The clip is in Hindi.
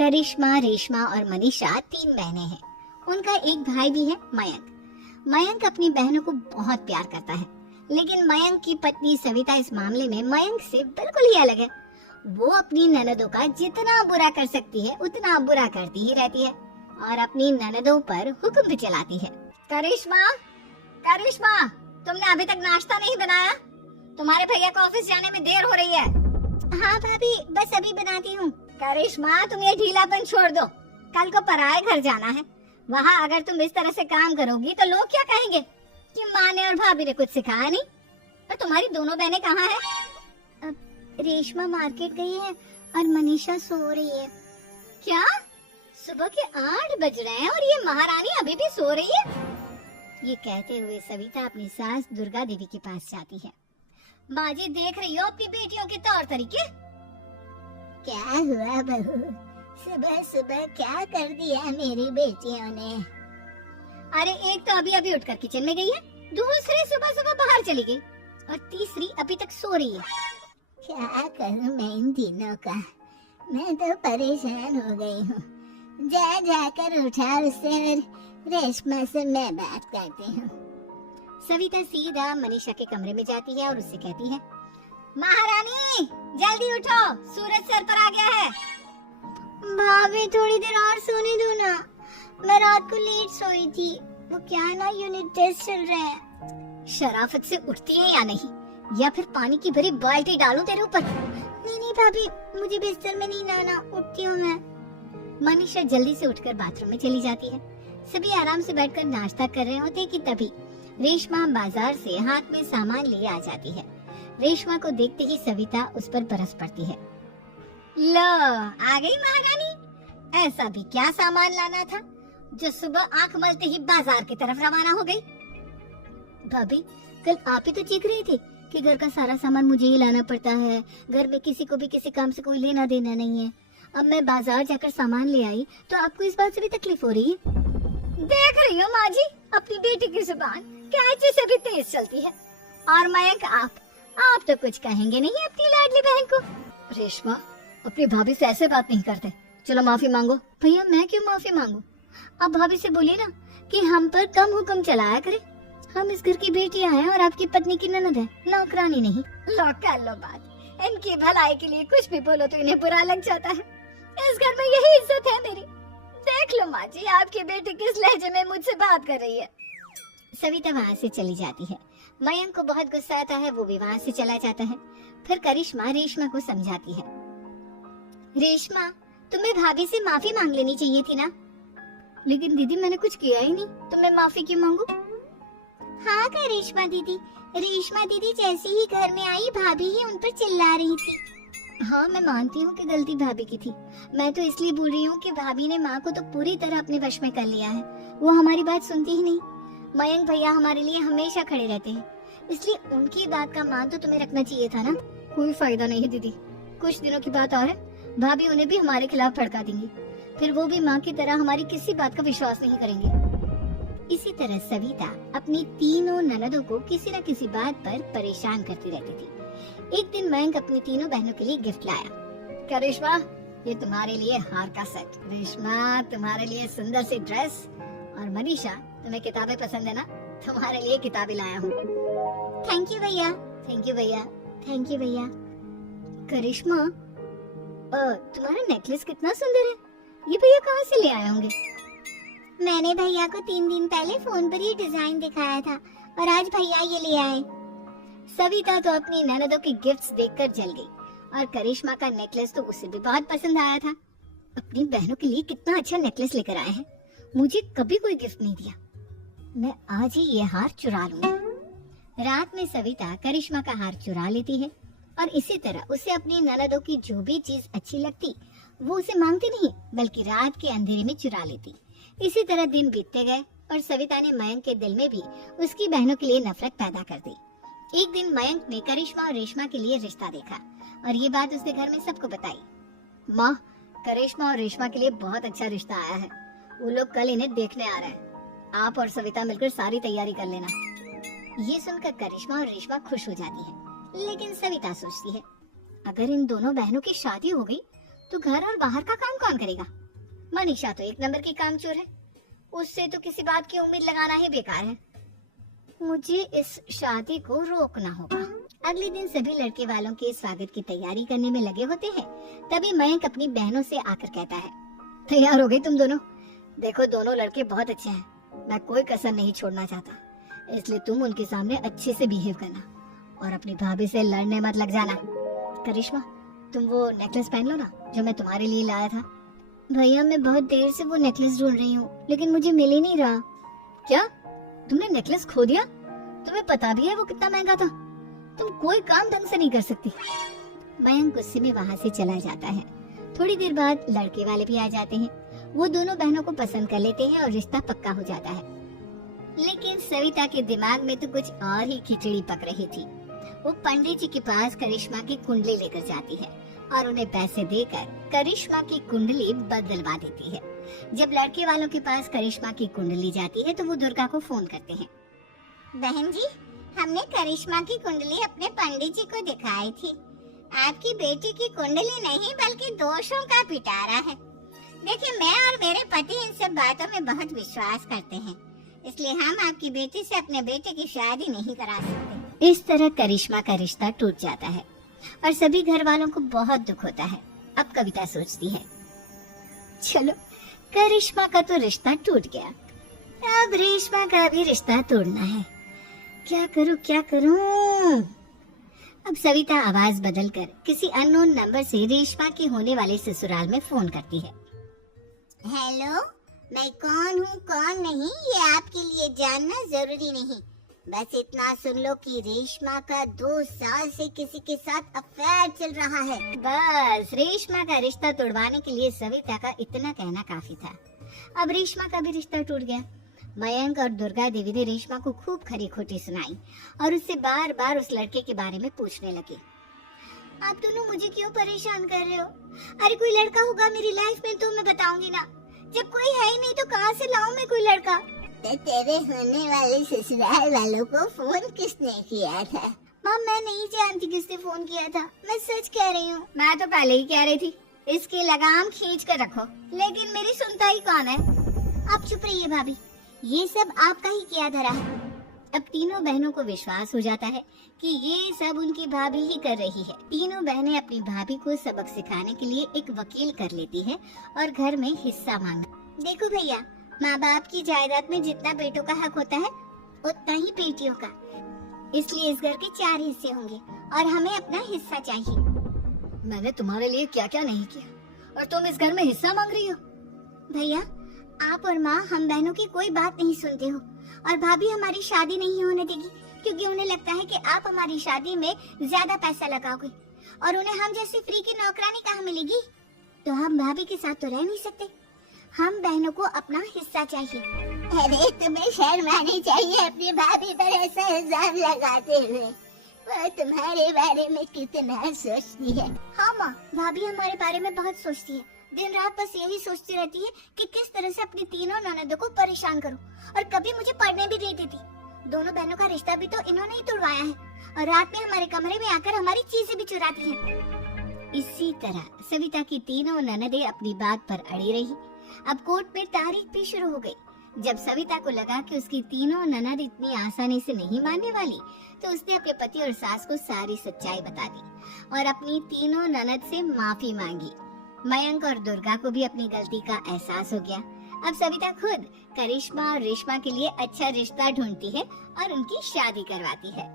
करिश्मा, रेशमा और मनीषा 3 बहनें हैं। उनका एक भाई भी है, मयंक। मयंक अपनी बहनों को बहुत प्यार करता है, लेकिन मयंक की पत्नी सविता इस मामले में मयंक से बिल्कुल ही अलग है। वो अपनी ननदों का जितना बुरा कर सकती है उतना बुरा करती ही रहती है और अपनी ननदों पर हुक्म भी चलाती है। करिश्मा, करिश्मा, तुमने अभी तक नाश्ता नहीं बनाया? तुम्हारे भैया को ऑफिस जाने में देर हो रही है। हाँ भाभी, बस अभी बनाती हूँ। करिश्मा, तुम ये ढीलापन छोड़ दो। कल को पराए घर जाना है। वहाँ अगर तुम इस तरह से काम करोगी तो लोग क्या कहेंगे कि माँ ने और भाभी ने कुछ सिखाया नहीं। और तुम्हारी दोनों बहनें कहाँ हैं? रेशमा मार्केट गई है और मनीषा सो रही है। क्या? सुबह के 8 बज रहे हैं और ये महारानी अभी भी सो रही है? ये कहते हुए सविता अपनी सास दुर्गा देवी के पास जाती है। माँ जी, देख रही हो अपनी बेटियों के तौर तरीके? क्या हुआ बहू, सुबह सुबह क्या कर दिया मेरी बेटियों ने? अरे एक तो अभी अभी उठकर किचन में गई है, दूसरी सुबह सुबह बाहर चली गई और तीसरी अभी तक सो रही है। क्या करूं मैं इन तीनों का, मैं तो परेशान हो गई हूँ। जा जाकर उठा उससे, रेशमा से मैं बात करती हूँ। सविता सीधा मनीषा के कमरे में जाती है और उससे कहती है, महारानी जल्दी उठो, सूरज सर पर आ गया है। भाभी थोड़ी देर और सोने दो ना, मैं रात को लेट सोई थी। वो क्या है ना, यूनिट टेस्ट चल रहा है। शराफत से उठती है या नहीं, या फिर पानी की भरी बाल्टी डालूं तेरे ऊपर? नहीं नहीं भाभी, मुझे बिस्तर में नहीं लाना, उठती हूँ मैं। मनीषा जल्दी से उठकर बाथरूम में चली जाती है। सभी आराम से बैठकर नाश्ता कर रहे होते कि तभी रेशमा बाजार से हाथ में सामान लिए आ जाती है। रेशमा को देखते ही सविता उस पर बरस पड़ती है। लो, आ गई महारानी। ऐसा भी क्या सामान लाना था जो सुबह आंख मलते ही बाजार की तरफ रवाना हो गई? भाभी, कल आप ही तो चीख रही थी कि घर का सारा सामान मुझे ही लाना पड़ता है, घर में किसी को भी किसी काम से कोई लेना देना नहीं है। अब मैं बाजार जाकर सामान ले आई तो आपको इस बात से भी तकलीफ हो रही है? देख रही हो माँ जी, अपनी बेटी की जुबान कैंची से भी तेज चलती है। और मयंक, आप तो कुछ कहेंगे नहीं अपनी लाडली बहन को? रेशमा, अपनी भाभी से ऐसे बात नहीं करते। चलो माफी मांगो। भैया, मैं क्यों माफी मांगू? आप भाभी से बोलिए ना कि हम पर कम हुक्म चलाया करे। हम इस घर की बेटियां हैं और आपकी पत्नी की ननद है, नौकरानी नहीं। लो कर लो बात। इनकी भलाई के लिए कुछ भी बोलो तो इन्हें बुरा लग जाता है। इस घर में यही इज्जत है मेरी। देख लो माँ जी, आपकी बेटी किस लहजे में मुझसे बात कर रही है। सविता वहाँ से चली जाती है। मयंक को बहुत गुस्सा आता है, वो भी वहाँ से चला जाता है। फिर करिश्मा रेशमा को समझाती है, रेशमा, तुम्हें भाभी से माफी मांग लेनी चाहिए थी ना। लेकिन दीदी, मैंने कुछ किया ही नहीं, तो मैं माफी क्यों मांगू? हाँ करिश्मा दीदी, रेशमा दीदी जैसे ही घर में आई भाभी ही उन पर चिल्ला रही थी। हाँ, मैं मानती हूँ कि गलती भाभी की थी। मैं तो इसलिए बोल रही हूँ कि भाभी ने माँ को तो पूरी तरह अपने वश में कर लिया है। वो हमारी बात सुनती ही नहीं। मयंक भैया हमारे लिए हमेशा खड़े रहते हैं, इसलिए उनकी बात का मान तो तुम्हें रखना चाहिए था ना। कोई फायदा नहीं दीदी, कुछ दिनों की बात और है, भाभी उन्हें भी हमारे खिलाफ भड़का देंगी। फिर वो भी माँ की तरह हमारी किसी बात का विश्वास नहीं करेंगे। इसी तरह सविता अपनी तीनों ननदों को किसी न किसी बात पर परेशान करती रहती थी। एक दिन मयंक अपनी तीनों बहनों के लिए गिफ्ट लाया। करिश्मा, ये तुम्हारे लिए हार का सेट। रेशमा, तुम्हारे लिए सुंदर सी ड्रेस। और मनीषा, तुम्हें किताबें पसंद है ना, तुम्हारे लिए किताबें लाया हूँ। थैंक यू भैया। थैंक यू भैया। थैंक यू भैया। करिश्मा, तुम्हारा नेकलेस कितना सुंदर है, ये भैया कहाँ से ले आए होंगे? मैंने भैया को 3 दिन पहले फोन पर ही डिजाइन दिखाया था और आज भैया ये ले आए। सविता तो अपनी ननदों की गिफ्ट्स देखकर जल गई और करिश्मा का नेकलेस तो उसे भी बहुत पसंद आया था। अपनी बहनों के लिए कितना अच्छा नेकलेस लेकर आए हैं, मुझे कभी कोई गिफ्ट नहीं दिया। मैं आज ही ये हार चुरा लूंगी। रात में सविता करिश्मा का हार चुरा लेती है और इसी तरह उसे अपनी ननदों की जो भी चीज अच्छी लगती वो उसे मांगती नहीं, बल्कि रात के अंधेरे में चुरा लेती। इसी तरह दिन बीतते गए और सविता ने मयंक के दिल में भी उसकी बहनों के लिए नफरत पैदा कर दी। एक दिन मयंक ने करिश्मा और रेशमा के लिए रिश्ता देखा और ये बात उसने घर में सबको बताई। माँ, करिश्मा और रेशमा के लिए बहुत अच्छा रिश्ता आया है, वो लोग कल इन्हें देखने आ रहे हैं। आप और सविता मिलकर सारी तैयारी कर लेना। ये सुनकर करिश्मा और रेशमा खुश हो जाती है, लेकिन सविता सोचती है, अगर इन दोनों बहनों की शादी हो गई तो घर और बाहर का काम कौन करेगा? मनीषा तो एक नंबर की कामचोर है, उससे तो किसी बात की उम्मीद लगाना ही बेकार है। मुझे इस शादी को रोकना होगा। अगले दिन सभी लड़के वालों के स्वागत की तैयारी करने में लगे होते हैं। तभी मयंक अपनी बहनों से आकर कहता है, तैयार हो गई तुम दोनों? देखो दोनों लड़के बहुत अच्छे हैं, मैं कोई कसर नहीं छोड़ना चाहता, इसलिए तुम उनके सामने अच्छे से बिहेव करना और अपनी भाभी से लड़ने मत लग जाना। करिश्मा, तुम वो नेकलेस पहन लो ना जो मैं तुम्हारे लिए लाया था। भैया मैं बहुत देर से वो नेकलेस ढूंढ रही हूँ, लेकिन मुझे मिल ही नहीं रहा। क्या तुमने नेकलेस खो दिया? तुम्हें पता भी है वो कितना महंगा था? तुम कोई काम ढंग से नहीं कर सकती। मयंक गुस्से में वहाँ से चला जाता है। थोड़ी देर बाद लड़के वाले भी आ जाते हैं। वो दोनों बहनों को पसंद कर लेते हैं और रिश्ता पक्का हो जाता है। लेकिन सविता के दिमाग में तो कुछ और ही खिचड़ी पक रही थी। वो पंडित जी के पास करिश्मा की कुंडली लेकर जाती है और उन्हें पैसे देकर करिश्मा की कुंडली बदलवा देती है। जब लड़के वालों के पास करिश्मा की कुंडली जाती है तो वो दुर्गा को फोन करते हैं। बहन जी, हमने करिश्मा की कुंडली अपने पंडित जी को दिखाई थी। आपकी बेटी की कुंडली नहीं बल्कि दोषों का पिटारा है। देखिए, मैं और मेरे पति इन सब बातों में बहुत विश्वास करते हैं, इसलिए हम आपकी बेटी से अपने बेटे की शादी नहीं करा सकते। इस तरह करिश्मा का रिश्ता टूट जाता है और सभी घर वालों को बहुत दुख होता है। अब कविता सोचती है, चलो करिश्मा का तो रिश्ता टूट गया, अब रेशमा का भी रिश्ता तोड़ना है। क्या करूं? अब सविता आवाज बदलकर किसी अननोन नंबर से रेशमा के होने वाले ससुराल में फोन करती है। हेलो, मैं कौन हूँ कौन नहीं ये आपके लिए जानना जरूरी नहीं, बस इतना सुन लो कि रेशमा का 2 साल से किसी के साथ अफेयर चल रहा है। बस रेशमा का रिश्ता तोड़वाने के लिए सविता का इतना कहना काफी था। अब रेशमा का भी रिश्ता टूट गया। मयंक और दुर्गा देवी ने रेशमा को खूब खरी खोटी सुनाई और उससे बार बार उस लड़के के बारे में पूछने लगे। आप दोनों मुझे क्यों परेशान कर रहे हो? अरे कोई लड़का होगा मेरी लाइफ में तो मैं बताऊंगी ना, जब कोई है ही नहीं तो कहाँ से लाऊं मैं कोई लड़का? तो तेरे होने वाले ससुराल वालों को फोन किसने किया था? माँ मैं नहीं जानती किसने फोन किया था, मैं सच कह रही हूँ। मैं तो पहले ही कह रही थी इसकी लगाम खींच कर रखो, लेकिन मेरी सुनता ही कौन है। आप चुप रहिए भाभी, ये सब आपका ही किया धरा है। अब तीनों बहनों को विश्वास हो जाता है कि ये सब उनकी भाभी ही कर रही है। तीनों बहनें अपनी भाभी को सबक सिखाने के लिए एक वकील कर लेती है और घर में हिस्सा मांगा। देखो भैया, माँ बाप की जायदाद में जितना बेटों का हक होता है उतना ही बेटियों का, इसलिए इस घर के 4 हिस्से होंगे और हमें अपना हिस्सा चाहिए। मैंने तुम्हारे लिए क्या क्या नहीं किया और तुम इस घर में हिस्सा मांग रही हो? भैया, आप और माँ हम बहनों की कोई बात नहीं सुनते हो और भाभी हमारी शादी नहीं होने देगी क्योंकि उन्हें लगता है कि आप हमारी शादी में ज्यादा पैसा लगाओगे और उन्हें हम जैसी फ्री की नौकरानी कहाँ मिलेगी। तो हम भाभी के साथ तो रह नहीं सकते, हम बहनों को अपना हिस्सा चाहिए। अरे तुम्हें शर्म आनी चाहिए अपनी भाभी पर ऐसा इल्जाम लगाते हुए, वो तुम्हारे बारे में कितना सोचती है। हाँ माँ, भाभी हमारे बारे में बहुत सोचती है, दिन रात बस यही सोचती रहती है कि किस तरह से अपनी तीनों ननदों को परेशान करूं और कभी मुझे पढ़ने भी नहीं देती। दोनों बहनों का रिश्ता भी तो इन्होंने ही तोड़वाया है और रात में हमारे कमरे में आकर हमारी चीजें भी चुराती हैं। इसी तरह सविता की तीनों ननदें अपनी बात पर अड़ी रही। अब कोर्ट में तारीख भी शुरू हो गई। जब सविता को लगा कि उसकी तीनों ननद इतनी आसानी से नहीं मानने वाली, तो उसने अपने पति और सास को सारी सच्चाई बता दी और अपनी तीनों ननद से माफी मांगी। मयंक और दुर्गा को भी अपनी गलती का एहसास हो गया। अब सविता खुद करिश्मा और रेशमा के लिए अच्छा रिश्ता ढूंढती है और उनकी शादी करवाती है।